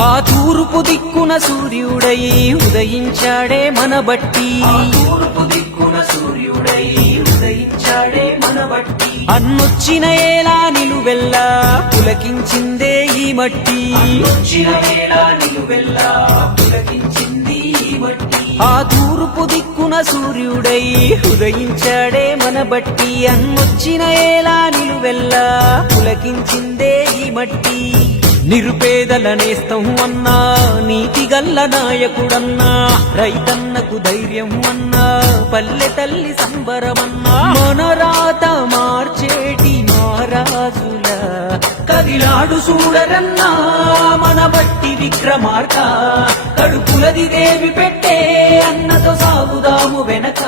ఆ తూర్పు దిక్కున సూర్యుడై ఉదయించాడే మన బట్టి, తూర్పు దిక్కున సూర్యుడై ఉదయించాడే మన బట్టి, అన్నొచ్చిన ఏలా నిలువెల్లా పులకించిందే ఈ మట్టి, వచ్చిన వేళ నిలువెల్లా పులకించింది ఈ మట్టి. ఆ తూర్పు దిక్కున సూర్యుడై ఉదయించాడే మన బట్టి, అన్నొచ్చిన ఏలా నిలువెల్లా పులకించిందే ఈ మట్టి. నిరుపేదల నేస్తం అన్నా, నీతిగల్ల నాయకుడన్నా, రైతన్నకు ధైర్యం అన్నా, పల్లె తల్లి సంబరమన్నా, మన రాత మార్చేటి మహారాజుల కదిలాడు చూడరన్నా మన బట్టి విక్రమార్క, కడుపులది దేవి పెట్టే అన్నతో సాగుదాము వెనక.